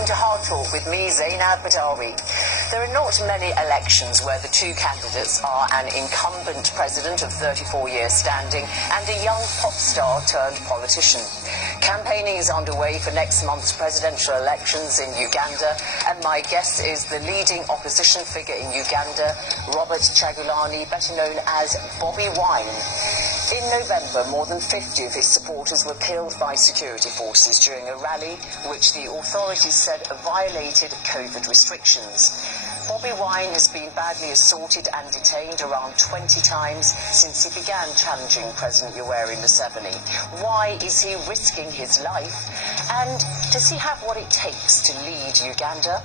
welcome to Hard Talk with me, Zainab Badawi. There are not many elections where the two candidates are an incumbent president of 34 years standing and a young pop star turned politician. Campaigning is underway for next month's presidential elections in Uganda, and my guest is the leading opposition figure in Uganda, Robert Kyagulanyi, better known as Bobi Wine. In November, more than 50 of his supporters were killed by security forces during a rally which the authorities said violated COVID restrictions. Bobi Wine has been badly assaulted and detained around 20 times since he began challenging President Yoweri Museveni. Why is he risking his life? And does he have what it takes to lead Uganda?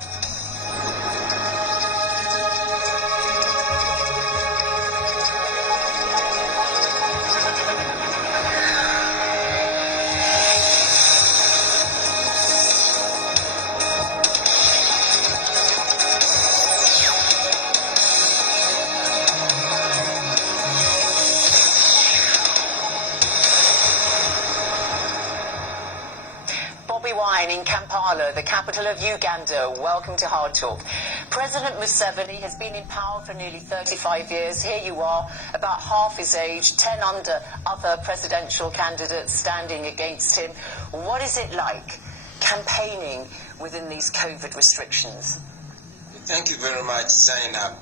Bobi Wine in Kampala, the capital of Uganda. Welcome to Hard Talk. President Museveni has been in power for nearly 35 years. Here you are, about half his age, 10 under other presidential candidates standing against him. What is it like campaigning within these COVID restrictions? Thank you very much, Zainab.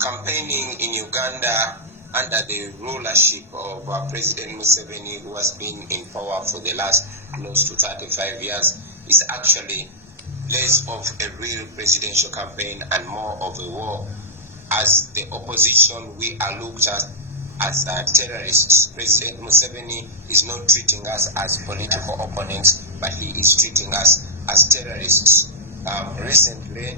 Campaigning in Uganda under the rulership of President Museveni, who has been in power for the last close to 35 years, is actually less of a real presidential campaign and more of a war. As the opposition, we are looked at as terrorists. President Museveni is not treating us as political opponents, but he is treating us as terrorists. Recently,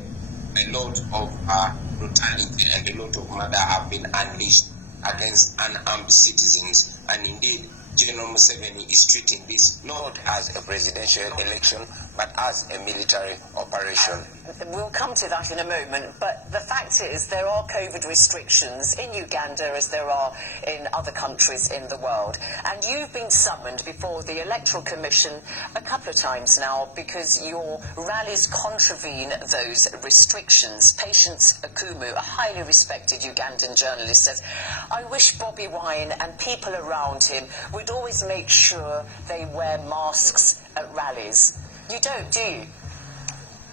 a lot of brutality and a lot of murder have been unleashed against unarmed citizens, and indeed General Museveni is treating this not as a presidential election but as a military operation. We'll come to that in a moment, but the fact is there are COVID restrictions in Uganda as there are in other countries in the world, and you've been summoned before the Electoral Commission a couple of times now because your rallies contravene those restrictions. Patience Akumu, a highly respected Ugandan journalist, says, "I wish Bobi Wine and people around him would always make sure they wear masks at rallies." You don't, do you?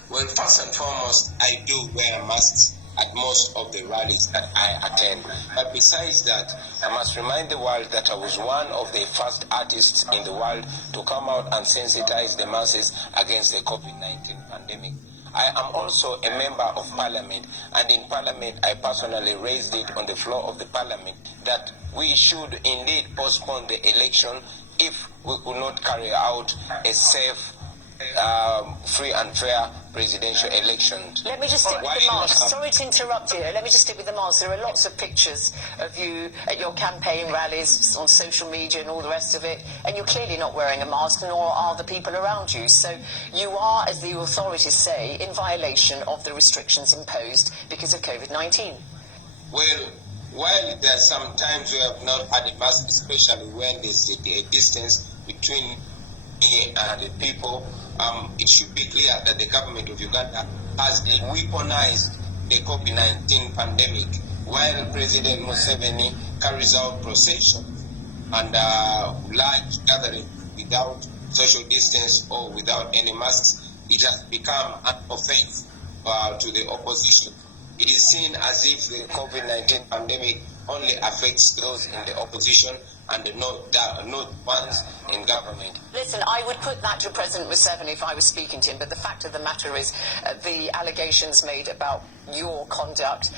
Well, first and foremost, I do wear masks at most of the rallies that I attend. But besides that, I must remind the world that I was one of the first artists in the world to come out and sensitize the masses against the COVID-19 pandemic. I am also a member of Parliament, and in Parliament I personally raised it on the floor of the Parliament that we should indeed postpone the election if we could not carry out a safe, free and fair presidential election. Let me just stick with the mask. Sorry to interrupt you. Let me just stick with the mask. There are lots of pictures of you at your campaign rallies on social media and all the rest of it, and you're clearly not wearing a mask, nor are the people around you. So you are, as the authorities say, in violation of the restrictions imposed because of COVID-19. Well, while there are some times we have not had a mask, especially when there's a distance between me and the people, it should be clear that the government of Uganda has weaponized the COVID-19 pandemic, while President Museveni carries out processions and large gatherings without social distance or without any masks. It has become an offense to the opposition. It is seen as if the COVID-19 pandemic only affects those in the opposition and not ones in government. Listen, I would put that to President Museveni if I was speaking to him, but the fact of the matter is the allegations made about your conduct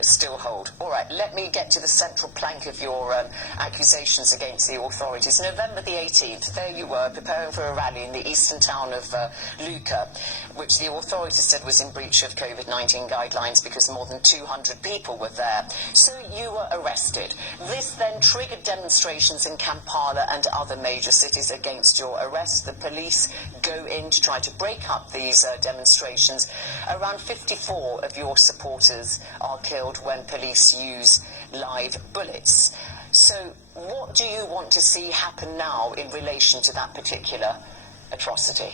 still hold. All right, let me get to the central plank of your accusations against the authorities. November the 18th, there you were, preparing for a rally in the eastern town of Luka, which the authorities said was in breach of COVID-19 guidelines because more than 200 people were there. So you were arrested. This then triggered demonstrations in Kampala and other major cities against your arrest. The police go in to try to break up these demonstrations. Around 54 of your supporters are killed when police use live bullets. So what do you want to see happen now in relation to that particular atrocity?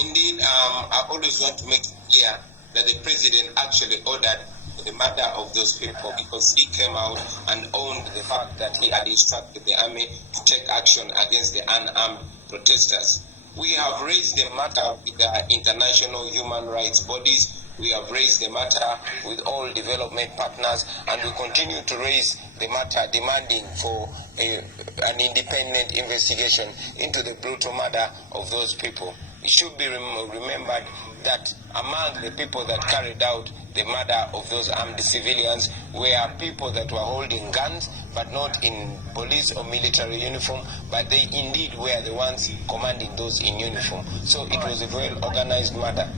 Indeed, I always want to make it clear that the president actually ordered the murder of those people because he came out and owned the fact that he had instructed the army to take action against the unarmed protesters. We have raised the matter with the international human rights bodies. We have raised the matter with all development partners, and we continue to raise the matter demanding for an independent investigation into the brutal murder of those people. It should be remembered that among the people that carried out the murder of those armed civilians were people that were holding guns, but not in police or military uniform, but they indeed were the ones commanding those in uniform. So it was a well-organized murder.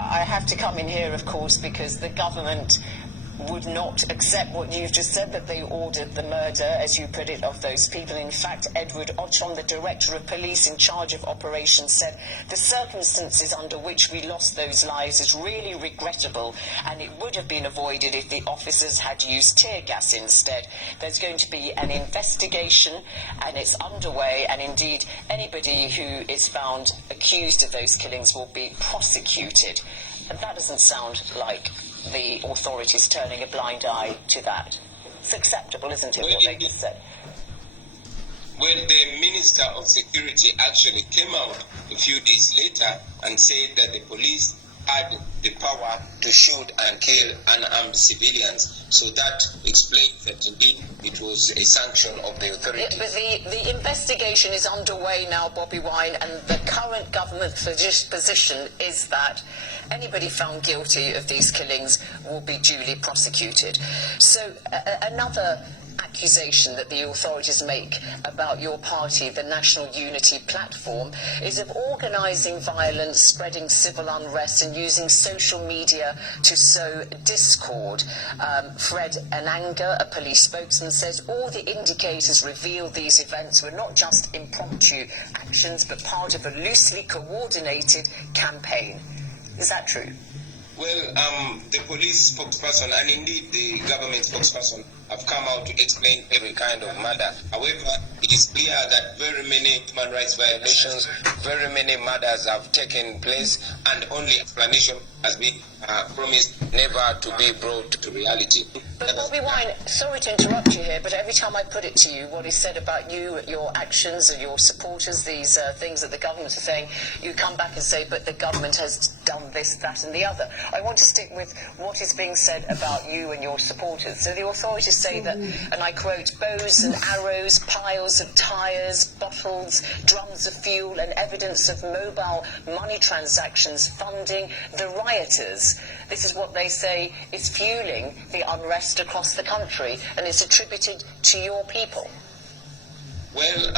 I have to come in here, of course, because the government would not accept what you've just said, that they ordered the murder, as you put it, of those people. In fact, Edward Ochon, the director of police in charge of operations, said the circumstances under which we lost those lives is really regrettable, and it would have been avoided if the officers had used tear gas instead. There's going to be an investigation, and it's underway, and indeed anybody who is found accused of those killings will be prosecuted. And that doesn't sound like the authorities turning a blind eye to that. It's acceptable, isn't it, what they just said? Well, the Minister of Security actually came out a few days later and said that the police had the power to shoot and kill unarmed civilians. So that explains that indeed it was a sanction of the authorities. But the investigation is underway now, Bobi Wine, and the current government position is that anybody found guilty of these killings will be duly prosecuted. So another accusation that the authorities make about your party, the National Unity Platform, is of organising violence, spreading civil unrest and using social media to sow discord. Fred Ananga, a police spokesman, says all the indicators reveal these events were not just impromptu actions but part of a loosely coordinated campaign. Is that true? Well, the police spokesperson and indeed the government spokesperson have come out to explain every kind of murder. However, it is clear that very many human rights violations, very many murders have taken place, and only explanation has been promised, never to be brought to reality. But Bobi Wine, sorry to interrupt you here, but every time I put it to you, what is said about you, your actions and your supporters, these things that the government are saying, you come back and say, but the government has done this, that and the other. I want to stick with what is being said about you and your supporters. So the authorities say that, and I quote, bows and arrows, piles of tyres, bottles, drums of fuel and evidence of mobile money transactions funding the rioters. This is what they say is fueling the unrest across the country, and it's attributed to your people. Well,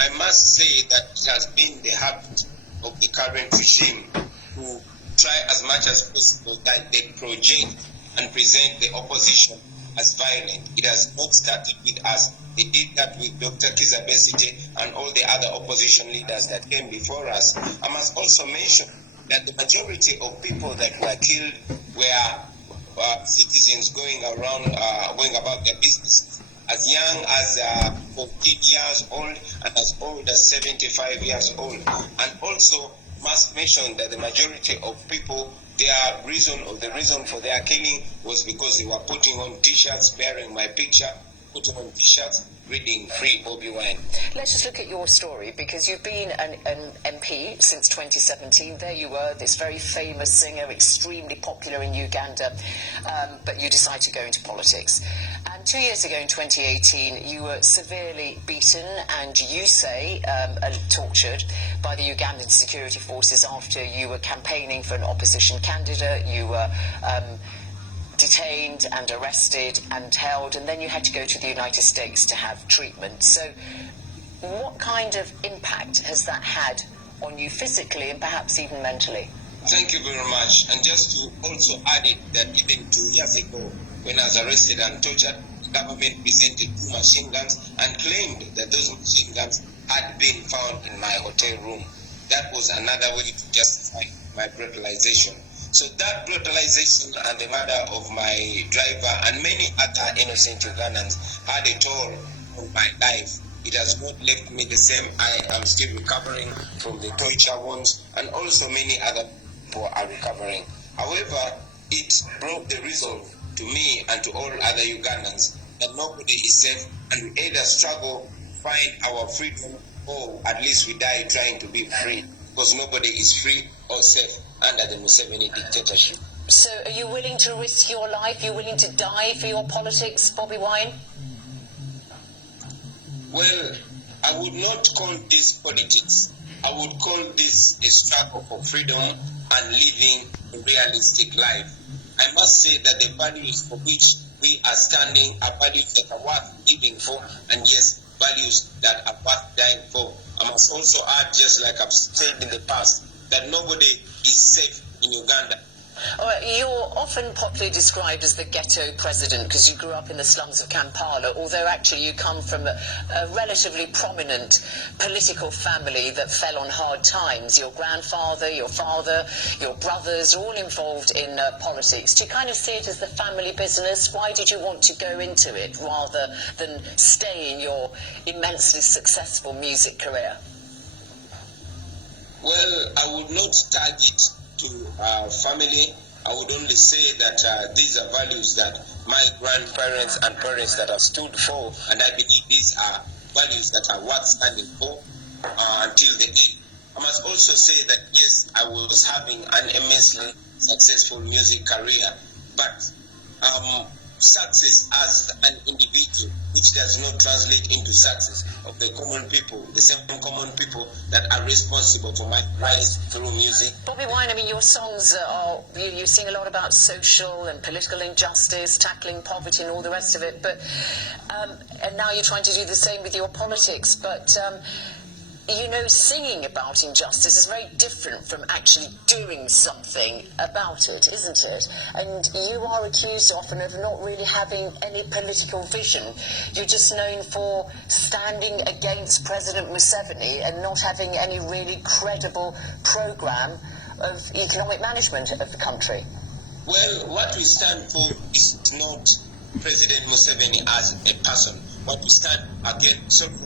I must say that it has been the habit of the current regime to try as much as possible that they project and present the opposition as violent. It has not started with us. They did that with Dr. Kizza Besigye and all the other opposition leaders that came before us. I must also mention that the majority of people that were killed were citizens going about their business, as young as 14 years old and as old as 75 years old. And also must mention that the majority of people, the reason for their killing was because they were putting on T-shirts bearing my picture, putting on T-shirts reading Free Bobi Wine. Let's just look at your story, because you've been an MP since 2017. There you were, this very famous singer, extremely popular in Uganda, but you decided to go into politics. And 2 years ago in 2018, you were severely beaten and, you say, tortured by the Ugandan security forces after you were campaigning for an opposition candidate. You were detained and arrested and held, and then you had to go to the United States to have treatment. So what kind of impact has that had on you physically and perhaps even mentally? Thank you very much. And just to also add it that even 2 years ago, when I was arrested and tortured, the government presented 2 machine guns and claimed that those machine guns had been found in my hotel room. That was another way to justify my brutalization. So that brutalization and the murder of my driver and many other innocent Ugandans had a toll on my life. it has not left me the same. I am still recovering from the torture wounds, and also many other people are recovering. However, it brought the resolve to me and to all other Ugandans that nobody is safe, and we either struggle, find our freedom, or at least we die trying to be free, because nobody is free or safe under the Museveni dictatorship. So are you willing to risk your life? You're willing to die for your politics, Bobi Wine? Well, I would not call this politics. I would call this a struggle for freedom and living a realistic life. I must say that the values for which we are standing are values that are worth living for, and yes, values that are worth dying for. I must also add, just like I've said in the past, that nobody is safe in Uganda. You're often popularly described as the ghetto president because you grew up in the slums of Kampala, although actually you come from a relatively prominent political family that fell on hard times. Your grandfather, your father, your brothers are all involved in politics. Do you kind of see it as the family business? Why did you want to go into it rather than stay in your immensely successful music career? Well, I would not tag it to family. I would only say that these are values that my grandparents and parents that have stood for, and I believe these are values that are worth standing for until the end. I must also say that yes, I was having an immensely successful music career, but success as an individual, which does not translate into success of the common people, the same common people that are responsible for my rise through music. Bobi Wine, I mean, your songs are, you sing a lot about social and political injustice, tackling poverty and all the rest of it, but, and now you're trying to do the same with your politics, but, you know, singing about injustice is very different from actually doing something about it, isn't it? And you are accused often of not really having any political vision. You're just known for standing against President Museveni and not having any really credible programme of economic management of the country. Well, what we stand for is not President Museveni as a person. What we stand against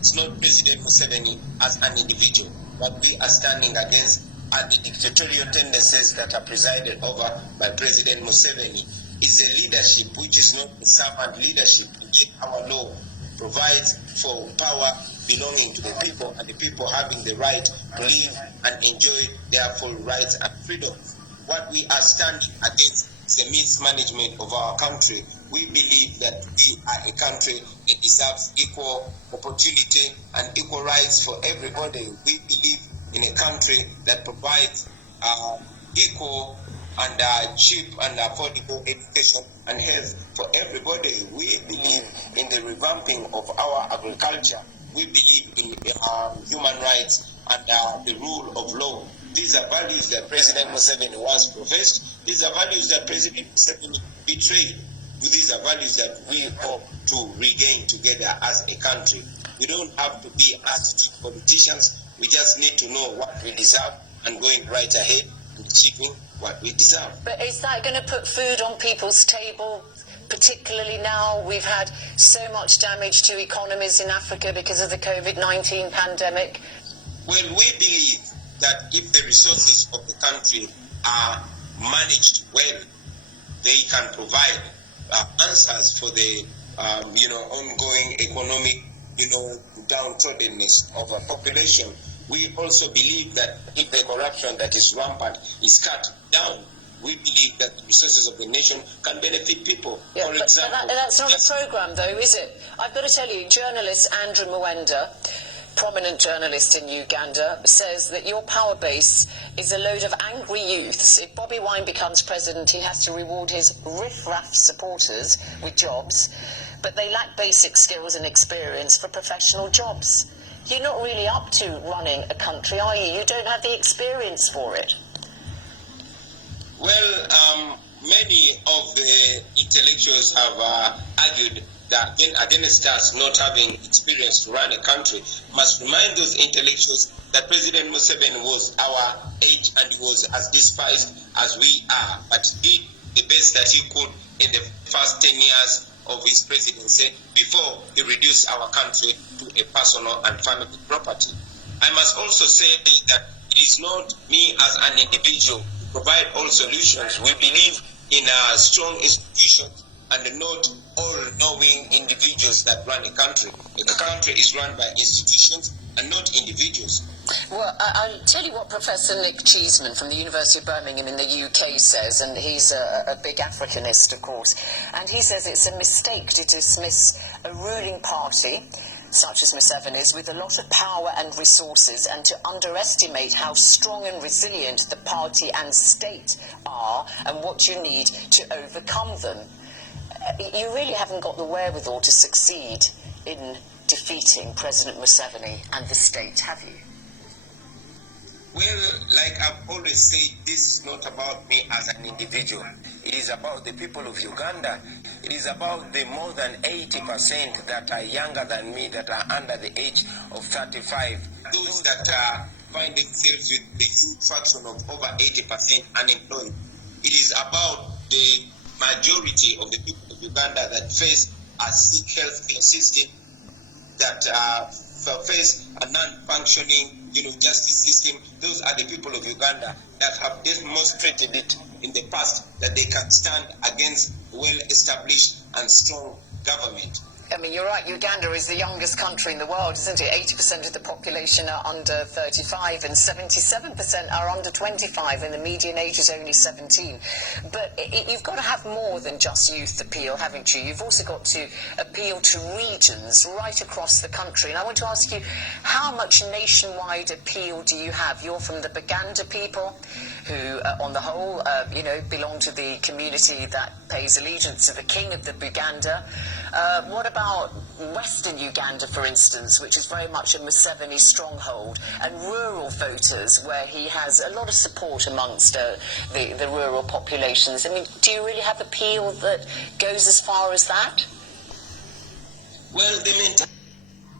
is not President Museveni as an individual. What we are standing against are the dictatorial tendencies that are presided over by President Museveni. Is a leadership which is not a servant leadership. Yet our law provides for power belonging to the people, and the people having the right to live and enjoy their full rights and freedoms. What we are standing against is the mismanagement of our country. We believe that we are a country that deserves equal opportunity and equal rights for everybody. We believe in a country that provides equal and cheap and affordable education and health for everybody. We believe in the revamping of our agriculture. We believe in human rights and the rule of law. These are values that President Museveni once professed. These are values that President Museveni betrayed. These are values that we hope to regain together as a country. We don't have to be attitude politicians. We just need to know what we deserve and going right ahead and achieving what we deserve. But is that going to put food on people's table? Particularly now we've had so much damage to economies in Africa because of the COVID-19 pandemic. Well, we believe that if the resources of the country are managed well, they can provide answers for the ongoing economic downtroddenness of a population. We also believe that if the corruption that is rampant is cut down, we believe that the resources of the nation can benefit people. Yeah, for example, that's not a programme, though, is it? I've got to tell you, journalist Andrew Mwenda, prominent journalist in Uganda, says that your power base is a load of angry youths. If Bobi Wine becomes president, he has to reward his riff-raff supporters with jobs, but they lack basic skills and experience for professional jobs. You're not really up to running a country, are you? You don't have the experience for it. Well, many of the intellectuals have argued that against us not having experience to run a country. Must remind those intellectuals that President Museveni was our age and he was as despised as we are, but he did the best that he could in the first 10 years of his presidency before he reduced our country to a personal and family property. I must also say that it is not me as an individual to provide all solutions. We believe in strong institutions and not all-knowing individuals that run a country. The country is run by institutions and not individuals. Well, I'll tell you what Professor Nick Cheeseman from the University of Birmingham in the UK says, and he's a big Africanist, of course, and he says it's a mistake to dismiss a ruling party such as Museveni's, with a lot of power and resources, and to underestimate how strong and resilient the party and state are and what you need to overcome them. You really haven't got the wherewithal to succeed in defeating President Museveni and the state, have you? Well, like I've always said, this is not about me as an individual. It is about the people of Uganda. It is about the more than 80% that are younger than me, that are under the age of 35. Those that find themselves with the huge fraction of over 80% unemployed. It is about the majority of the people of Uganda that face a sick health system, that face a non-functioning justice system. Those are the people of Uganda that have demonstrated it in the past, that they can stand against well-established and strong government. I mean, you're right, Uganda is the youngest country in the world, isn't it? 80% of the population are under 35 and 77% are under 25, and the median age is only 17. But you've got to have more than just youth appeal, haven't you? You've also got to appeal to regions right across the country. And I want to ask you, how much nationwide appeal do you have? You're from the Baganda people, who, on the whole, belong to the community that pays allegiance to the king of the Baganda. What about Western Uganda, for instance, which is very much a Museveni stronghold, and rural voters, where he has a lot of support amongst the rural populations? I mean, do you really have appeal that goes as far as that? Well, the mentality